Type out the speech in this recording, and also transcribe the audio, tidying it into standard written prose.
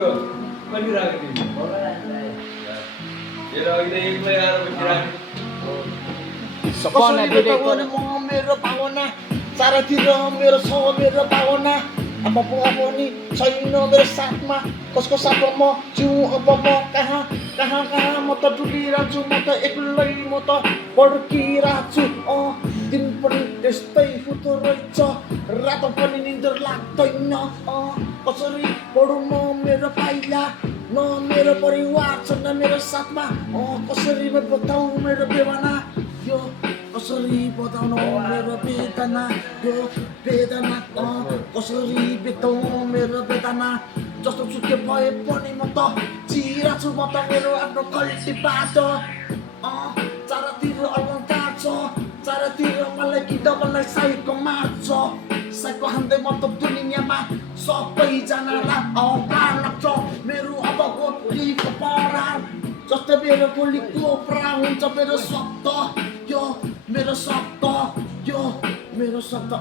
Manira ka din. Yan yung may araw ng tirani. कसरी बताउने म मेरो पाहुना चारैतिर मेरो छ मेरो पाहुना अब पनि छैन मेरो साथमा कसको साथमा म जिउँ अब म कहाँ कहाँ कहाँ म त डुबिरहेछु म त एक्लै म त पड्किरहेछु दिन पनि त्यस्तै हुँदो रहेछ रात पनि निन्द्र लाग्दैन कसरी पढौँ म मेरो पाइला न मेरो परिवार छ न मेरो साथमा कसरी बताउँ मेरो बेवाना यो कसरी बताउनु मेरो वेदना यो वेदना कसरी बिताउँ मेरो वेदना जस्तो सुके भए पनि म त जिरहेछु म त मेरो आफ्नो गल्ती बाटो चारैतिर अलङ्कार छ चारैतिर मलाई कि डबललाई साइको मार्छ साइको हान्दै म त दुनियाँमा सबैजनालाई अवकार लाग्छ मेरो अबको भोलिको परार जस्तो मेरो भोलिको परार हुन्छ मेरो शब्द यो मेरो शब्द यो मेरो शब्द